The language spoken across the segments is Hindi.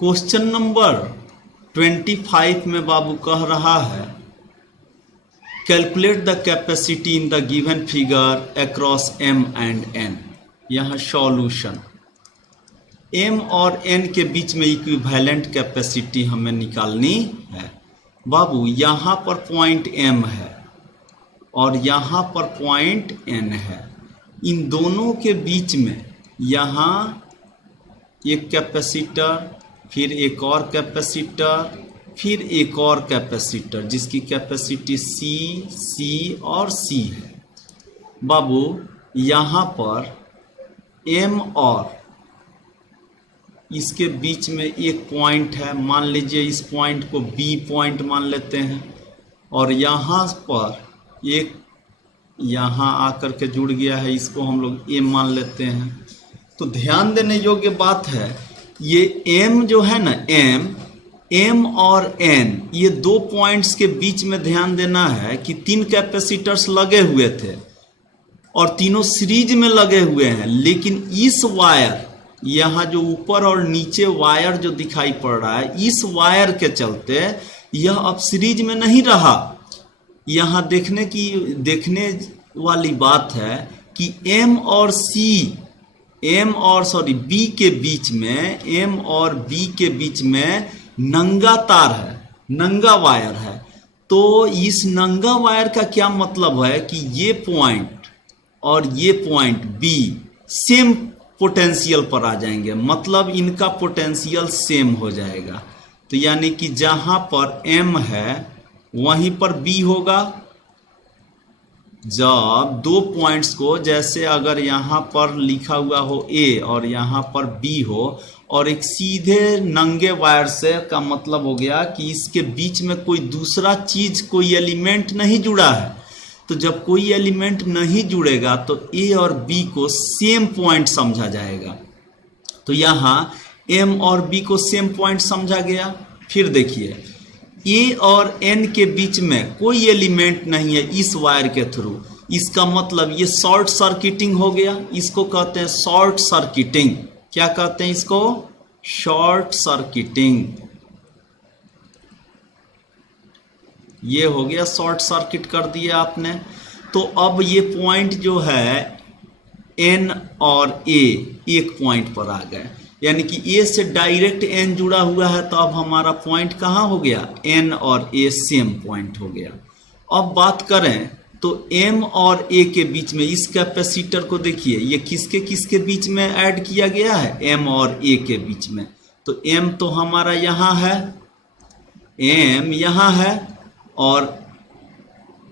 क्वेश्चन नंबर 25 में बाबू कह रहा है calculate the capacity in the given figure across m and n। यहाँ सॉल्यूशन m और n के बीच में इक्विवेलेंट कैपेसिटी हमें निकालनी है। बाबू यहाँ पर पॉइंट m है और यहाँ पर पॉइंट n है। इन दोनों के बीच में यहाँ एक कैपेसिटर, फिर एक और कैपेसिटर, फिर एक और कैपेसिटर जिसकी कैपेसिटी C और C है। बाबू यहाँ पर M और इसके बीच में एक पॉइंट है, मान लीजिए इस पॉइंट को B पॉइंट मान लेते हैं, और यहाँ पर एक यहाँ आकर के जुड़ गया है, इसको हम लोग M मान लेते हैं। तो ध्यान देने योग्य बात है, ये M जो है ना, M और N, ये दो पॉइंट्स के बीच में ध्यान देना है कि तीन कैपेसिटर्स लगे हुए थे और तीनों सीरीज में लगे हुए हैं, लेकिन इस वायर, यहाँ जो ऊपर और नीचे वायर जो दिखाई पड़ रहा है, इस वायर के चलते यह अब सीरीज में नहीं रहा। यहाँ देखने वाली बात है कि B के बीच में, M और B के बीच में नंगा तार है, नंगा वायर है। तो इस नंगा वायर का क्या मतलब है कि ये पॉइंट और ये पॉइंट B सेम पोटेंशियल पर आ जाएंगे, मतलब इनका पोटेंशियल सेम हो जाएगा। तो यानी कि जहां पर M है वहीं पर B होगा। जब दो पॉइंट्स को, जैसे अगर यहाँ पर लिखा हुआ हो A और यहाँ पर B हो, और एक सीधे नंगे वायर से, का मतलब हो गया कि इसके बीच में कोई दूसरा चीज, कोई एलिमेंट नहीं जुड़ा है। तो जब कोई एलिमेंट नहीं जुड़ेगा तो A और B को सेम पॉइंट समझा जाएगा। तो यहाँ M और B को सेम पॉइंट समझा गया। फिर देखिए A और N के बीच में कोई एलिमेंट नहीं है इस वायर के थ्रू, इसका मतलब ये शॉर्ट सर्किटिंग हो गया। इसको कहते हैं शॉर्ट सर्किटिंग। क्या कहते हैं इसको? Short circuiting. ये हो गया, शॉर्ट सर्किट कर दिया आपने। तो अब ये पॉइंट जो है N और A एक पॉइंट पर आ गए, यानी कि A से डायरेक्ट N जुड़ा हुआ है। तो अब हमारा पॉइंट कहाँ हो गया? N और A सेम पॉइंट हो गया। अब बात करें तो M और A के बीच में इस कैपेसिटर को देखिए, ये किसके बीच में ऐड किया गया है? M और A के बीच में। तो M तो हमारा यहाँ है, M यहाँ है, और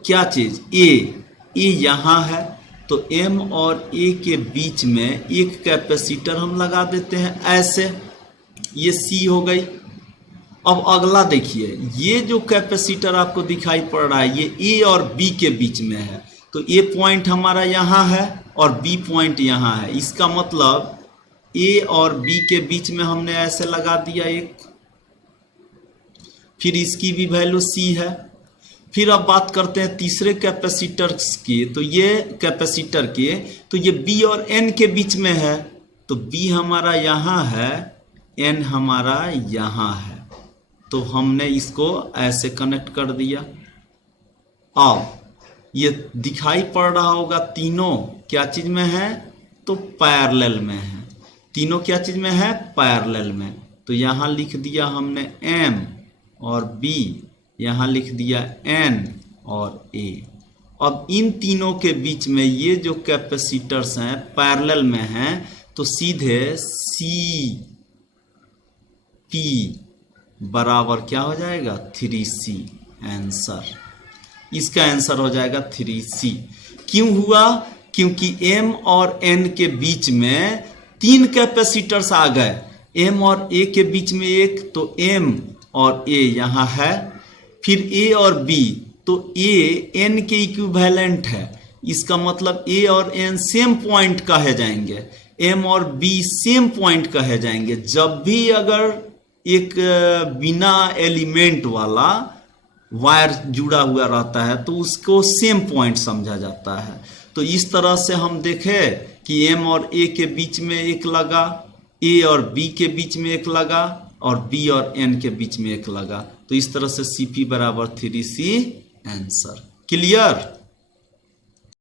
क्या चीज? A यहाँ है। तो M और A के बीच में एक कैपेसिटर हम लगा देते हैं ऐसे, ये C हो गई। अब अगला देखिए, ये जो कैपेसिटर आपको दिखाई पड़ रहा है ये A और B के बीच में है। तो A पॉइंट हमारा यहाँ है और B पॉइंट यहाँ है। इसका मतलब A और B के बीच में हमने ऐसे लगा दिया एक। फिर इसकी भी वैल्यू C है। फिर अब बात करते हैं तीसरे कैपेसिटर की। तो ये कैपेसिटर के, तो ये B और N के बीच में है। तो B हमारा यहाँ है, N हमारा यहाँ है। तो हमने इसको ऐसे कनेक्ट कर दिया। अब ये दिखाई पड़ रहा होगा, तीनों क्या चीज में है? तो पैरेलल में है। तीनों क्या चीज में है? पैरेलल में। तो यहाँ लिख दिया हमने M और B, यहाँ लिख दिया N और A। अब इन तीनों के बीच में ये जो कैपेसिटर्स हैं पैरेलल में हैं, तो सीधे CP बराबर क्या हो जाएगा? 3C। आंसर, इसका आंसर हो जाएगा 3C। क्यों हुआ? क्योंकि M और N के बीच में तीन कैपेसिटर्स आ गए। M और A के बीच में एक, तो M और A यहाँ है। फिर A और B, तो A N के इक्विवेलेंट है। इसका मतलब A और N सेम पॉइंट कहे जाएंगे, M और B सेम पॉइंट कहे जाएंगे। जब भी अगर एक बिना एलिमेंट वाला वायर जुड़ा हुआ रहता है तो उसको सेम पॉइंट समझा जाता है। तो इस तरह से हम देखें कि M और A के बीच में एक लगा, A और B के बीच में एक लगा, और बी और एन के बीच में 1 लगा, तो इस तरह से Cp बराबर 3C आंसर। क्लियर?